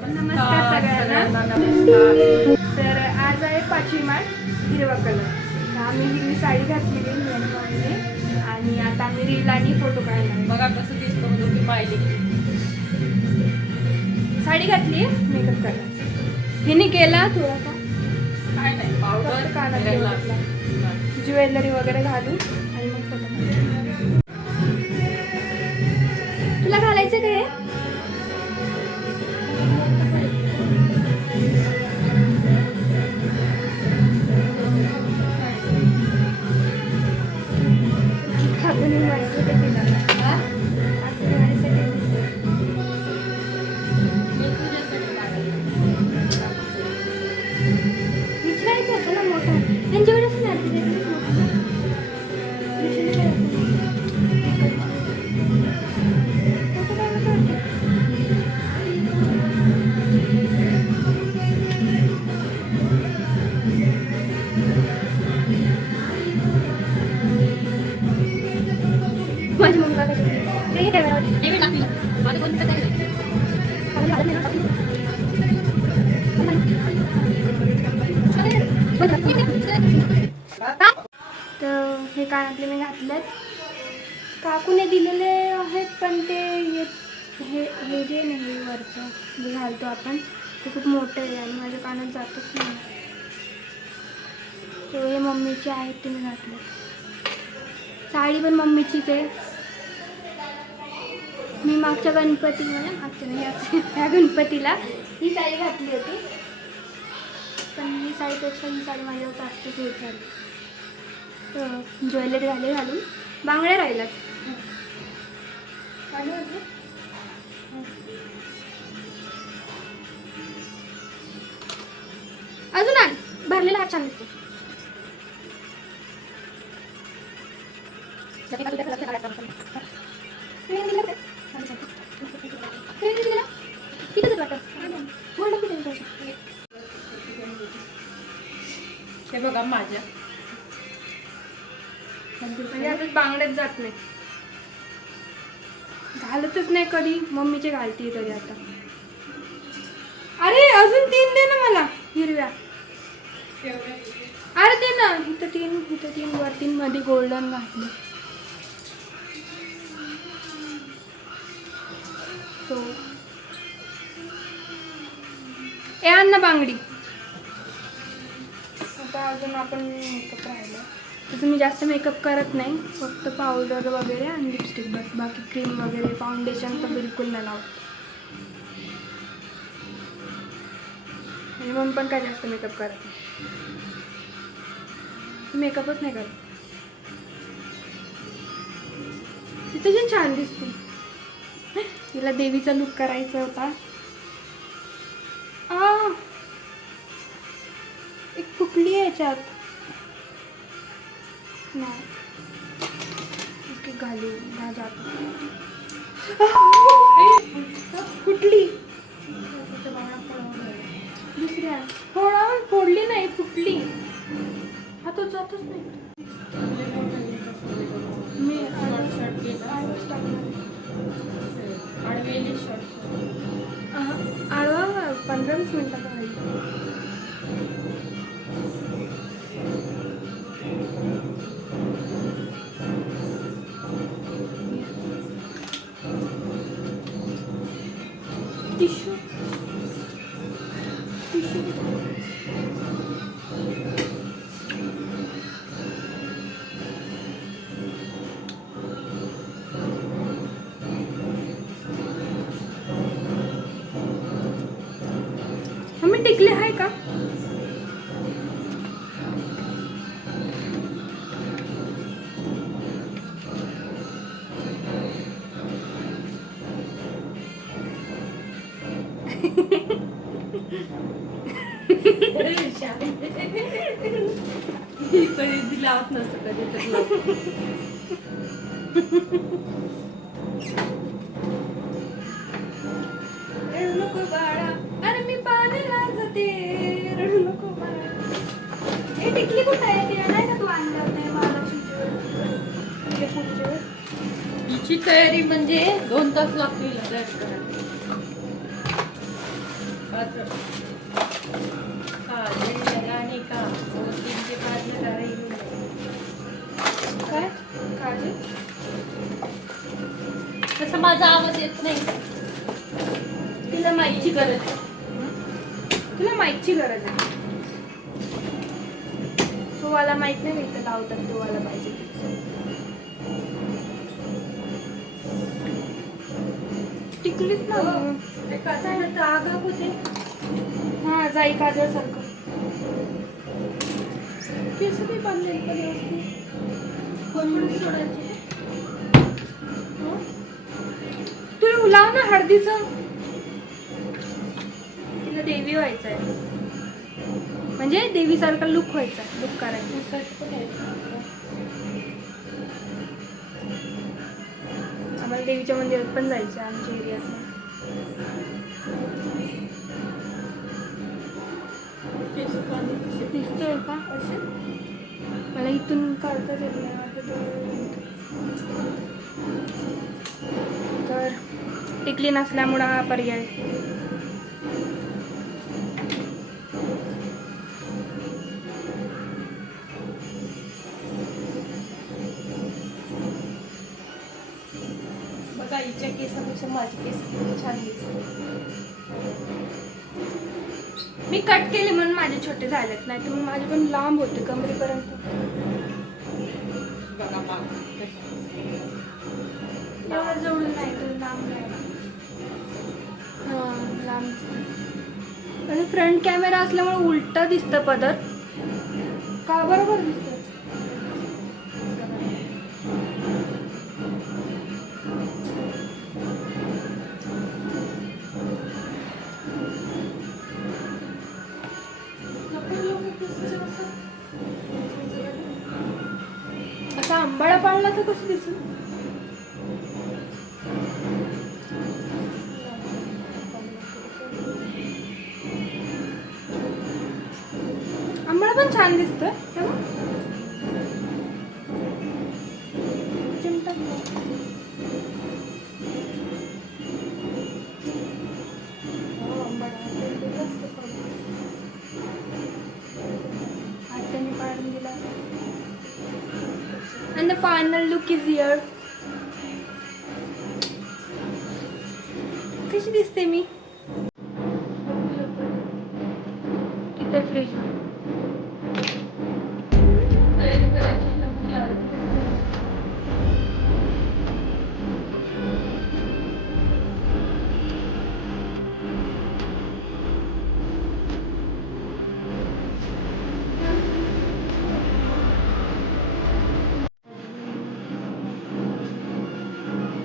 नमस्कार सगळ्यांना. नमस्कार तर आज आहे पाचवी माळ हिरवा कलर आम्ही हिरवी साडी घातलेली मम्मीने आणि आता आम्ही रील आणि फोटो काढला बघा कसं दिसतो तुम्ही पाहिजे साडी घातली मेकअप करायचा. हिने केला थोडासा काय नाही पावडर कानात. ज्वेलरी वगैरे घालू आणि मग फोटो. तुला घालायचं काय काकूने दिलेले आहेत पण ते हे- हे हे जे नाही वरचं जे घालतो आपण ते खूप मोठं आहे आणि माझ्या कानात जातच नाही. तर हे मम्मीचे आहेत ते मी घातले. साडी पण मम्मीचीच आहे. मी मागच्या गणपती ना मागच्या नाही त्या गणपतीला ही साडी घातली होती. पण ही साडीपेक्षा ही साडी माझ्यावर जास्त सूट झाली ज्वेलरी झाले घालून. बांगड्या राहिल्यात. अजून? आण. भरलेला हात छान दिसतो? हे बघा माझ्या. म्हणजे बांगड्यात जात नाही. घालतच नाही कधी. मम्मीचे घालते तरी आता. अरे अजून तीन दे ना मला हिरव्या. अरे दे ना. इथं तीन इथं तीन वर तीन मध्ये गोल्डन घातलं. So. ए ना बांगडी. आता अजून आपण तसं मी जास्त मेकअप करत नाही फक्त पावडर वगैरे आणि लिपस्टिक बस. बाकी क्रीम वगैरे फाउंडेशन तर बिलकुल नाही लावत. आणि मग पण काय जास्त मेकअप करत नाही. मेकअपच नाही करत. तिथे जे छान दिसतो. तिला देवीचा लुक करायचा होता. आ! एक फुटली याच्यात. नाही. ओके घालू जात. फुटली दुसऱ्या? थोडा फोडली नाही फुटली. हा तो जातच नाही. मी शॉर्ट केलं. आडवेले शॉर्ट आळवा पंधरा वीस मिनिटाचा еще? कधी लावत नसतं कधी तर लावतो. रडू नको बाळा. अरे मी पाण्याला जाते रडू नको बाळा. हे टिकली कुठं आहे? ते नाही का तू आणलं पुढच्या हिची तयारी म्हणजे दोन तास लागतील तयार करायला का दिन हूँ. काय काजल तसं माझा आवाज येत नाही. तिला माईकची गरज आहे. तुला माईकची गरज आहे. तो वाला माईक नाही मिळतं लावतात तो वाला पाहिजे. टिकलीच ना गं. ते काजळ तर आगाप होते. हा जाई काजळ सारखं केस नाही बांधले पण व्यवस्थित? कोण सोडायचे. तू लाव ना हळदीचं. तिला देवी व्हायचं आहे म्हणजे देवीसारखा लुक व्हायचा लुक करायचा. आम्हाला देवीच्या मंदिरात पण जायचं आमच्या एरियात? दिसतोय का? मला इथून काढताच येत नाही तर टिकली नसल्यामुळं हा पर्याय बघा हिच्या केसापेक्षा माझे केस छान दिसतात मी कट केले म्हणून माझे छोटे झालेत नाही तर माझे पण लांब होते कमरेपर्यंत. एवढं नाही तर लांब नाही. हां लांब. आणि फ्रंट कॅमेरा असल्यामुळे उलटा दिसतं पदर. का बरोबर दिसतं? पण छान दिला And the final look is here. कशी दिसते मी तिथे फ्रीज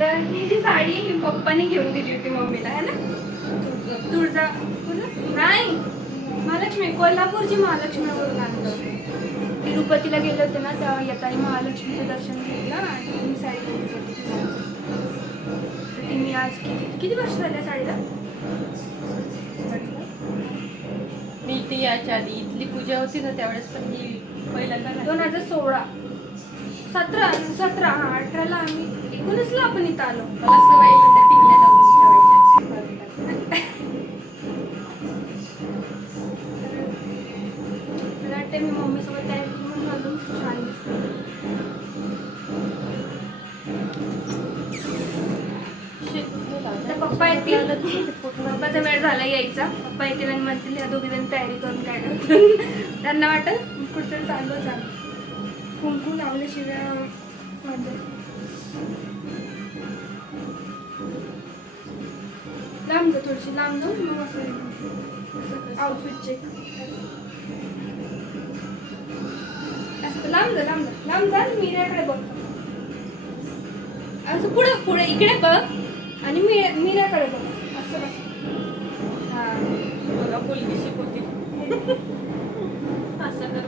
तर ही जी साडी ही पप्पाने घेऊन दिली होती मम्मीला है ना तुळजा? नाही महालक्ष्मी कोल्हापूरची महालक्ष्मीवरून आणलं. तिरुपतीला गेले होते ना तेव्हा येताना महालक्ष्मीचं दर्शन घेतलं आणि ही साडी घेतली ती ती मी आज किती किती वर्ष झाल्या साडीला मी इथे याच्या आधी इथली पूजा होती ना त्यावेळेस पण ही पहिल्यांदा. दोन हजार सोळा सतरा सतरा हा अठराला आम्ही एकोणीसला आलो मला सवय आहे त्या ठेवायच्या. मला वाटते मी मम्मीसोबत तयारी केली म्हणून अजून छान दिसते पप्पा येतील. पप्पाचा वेळ झाला यायचा. पप्पा येतील आणि म्हणतील या दोघी जण तयारी करून काय करतील? त्यांना वाटेल कुठं चाललो चालू. कुंकू लावल्याशिवाय लांब जा थोडीशी लांब जाऊन मग असं आउटफिट चेक असं लांब जा लांब जा लांब जा मीऱ्याकडे बघ असं पुढे पुढे इकडे बघ आणि मी मीऱ्याकडे बघ असं बस हा बघा मुलगी शिकवते असं कर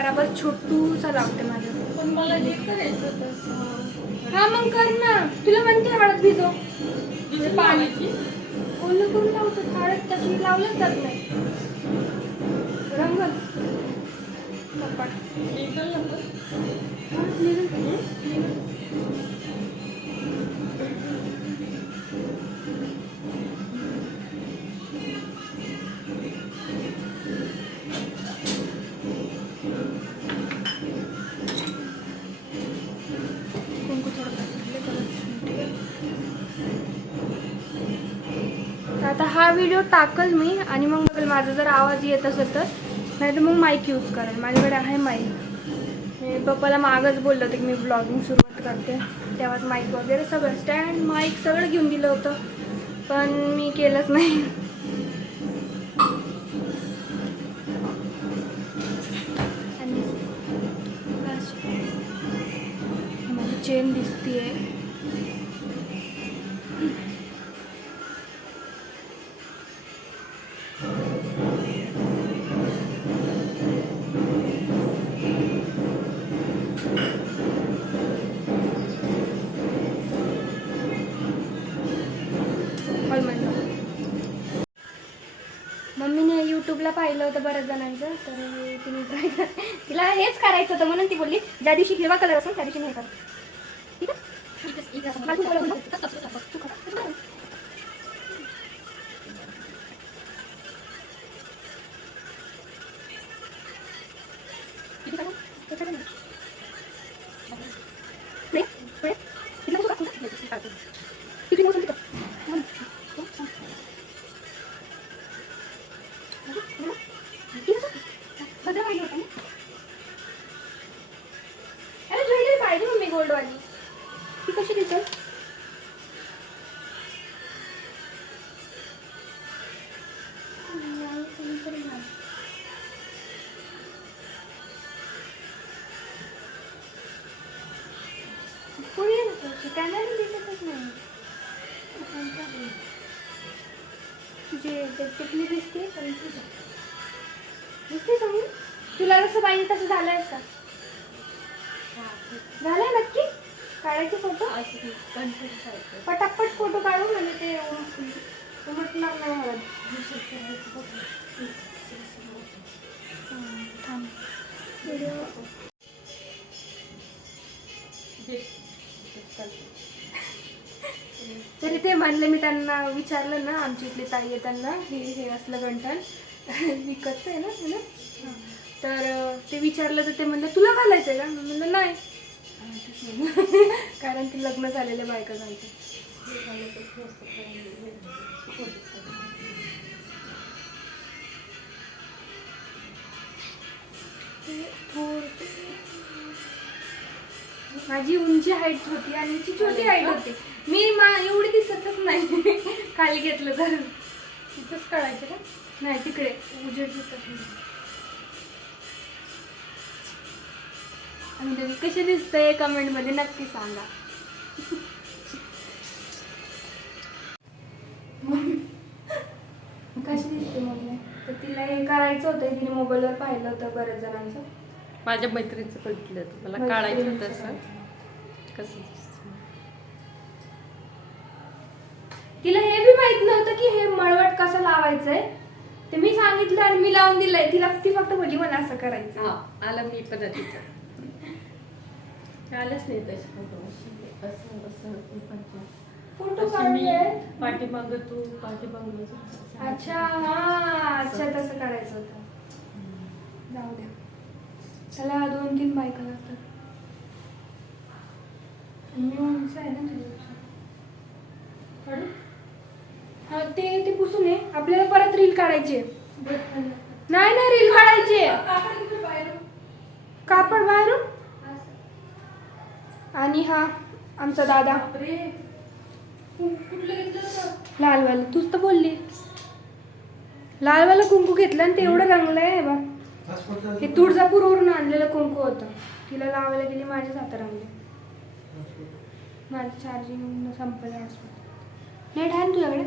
बराबर छोटूसा लावते माझं पण मला हे करायचं होतं. हा मग कर ना तुला म्हणते हळद भिजव भिजत पाणी. लावायची? ओलं करून लावतो हळद त्याची लावलंच जात नाही रंग पण. हा, निघून. निघून. हा व्हिडिओ टाकल मी आणि मग बघेल माझा जर आवाज येत असेल तर. नाही तर मग माईक यूज करेल. माझ्याकडे आहे माईक मी पप्पाला मागच बोललं होतं की मी ब्लॉगिंग सुरुवात करते. तेव्हाच माईक वगैरे सगळं स्टँड माईक सगळं घेऊन दिलं होतं. पण मी केलंच नाही. यूट्यूबला पाहिलं होतं बऱ्याच जणांचं तर तिने ट्राय कर तिला हेच करायचं होतं म्हणून ती बोलली ज्या दिवशी हिरवा कलर असेल त्या दिवशी मी हे कर ठीक आहे? पुढे शिकायला दिसतच नाही तुझे ते टिकली दिसते पण तुझं दिसते समोर तुला जसं पाहिजे तसं झालंय का झालंय नक्की काढायचे फोटो असं ते content पटापट फोटो काढू म्हणजे ते उम- उमटणार नाही हवं थांब ते चालतं. तरी ते म्हणले मी त्यांना विचारलं ना आमची इथली ताई आहे त्यांना हे हे असलं गंठण विकतचं आहे ना हे हां. तर ते विचारलं तर ते म्हणलं तुला घालायचं आहे का म्हणलं नाही हां. कारण ते लग्न झालेल्या बायका हे करायला ते थोडं- माझी उंची हाईट होती आणि हिची छोटी हाईट होती. मी मा एवढी दिसतच नाही. खाली घेतलं तर. तिथंच काढायचं का? नाही तिकडे. उजेड. आणि तुम्ही कसे दिसतंय कमेंटमध्ये नक्की सांगा. कशी दिसते मम्मी? तर तिला हे करायचं होतं. तिने मोबाईलवर पाहिलं होतं बऱ्याच जणांचं. माझ्या मैत्रिणीचं बघितलं होतं. मला काढायचं होतं असं. कसं. तिला हे बी माहीत नव्हतं की हे मळवट कसं लावायचंय. ते मी सांगितलं आणि मी लावून दिलंय. तिला ती फक्त बोलली मला असं करायचं हा आलं मी पण आलंच नाही तसे फोटो असं असं काढले? पाठीमागं तू पाठीमागं. अच्छा हा अच्छा तसं काढायचं होतं. जाऊ द्या. त्याला दोन तीन बायका लागतात. मी उंच आहे ना तुझ्यापेक्षा. काढू? हा ते ते पुसून ये. आपल्याला परत रील काढायची आहे. नाही नाही रील काढायची आहे. कापड बाहेरून? आणि हा आमचा दादा. लालवाला. तूच तर बोलली. लालवाला कुंकू घेतलं आणि ते एवढं रंगलंय बा हे तुळजापूरवरून आणलेलं कुंकू होतं. तिला लावायला गेली माझ्याच हातात रंगले. माझं चार्जिंग संपलं हॉस्पिटल नेट आहे ना तुझ्याकडे?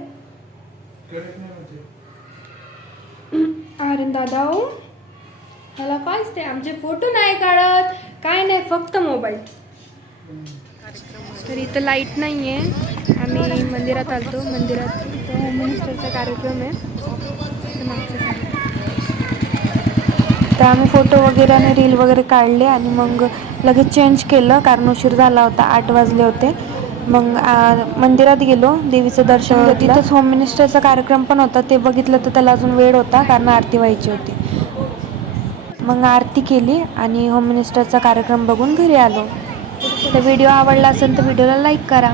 अरे दादा हो. मला कायच ते आमचे फोटो नाही काढत. काय नाही फक्त मोबाईल तर इथं लाइट नाही आहे आम्ही मंदिरात आलतो. मंदिरात इथं होम मिनिस्टरचा कार्यक्रम आहे. तर आम्ही फोटो वगैरे आणि रील वगैरे काढले आणि मग लगेच चेंज केलं. कारण उशीर झाला होता आठ वाजले होते. मग मंदिरात गेलो देवीचं दर्शन घेतलं. तिथंच होम मिनिस्टरचा कार्यक्रम पण होता. ते बघितलं तर त्याला अजून वेळ होता कारण आरती व्हायची होती. मग आरती केली आणि होम मिनिस्टरचा कार्यक्रम बघून घरी आलो. तर व्हिडिओ आवडला असेल तर व्हिडिओला लाईक करा.